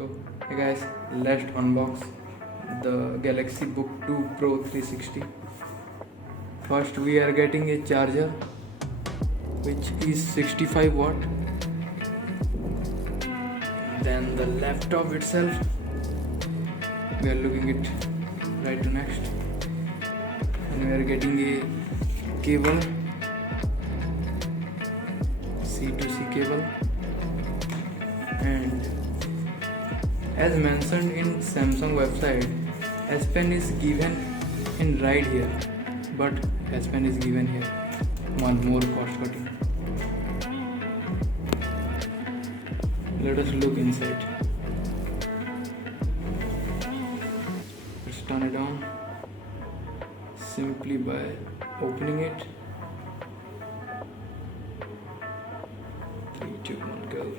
So hey guys, let's unbox the Galaxy Book 2 Pro 360. First we are getting a charger which is 65 watt. Then the laptop itself, we are looking it right to next. And we are getting a cable, C2C cable, and as mentioned in Samsung website, S Pen is given in right here, but S Pen is given here. One more cost cutting. Let us look inside. Let's turn it on simply by opening it. 3, 2, 1, go.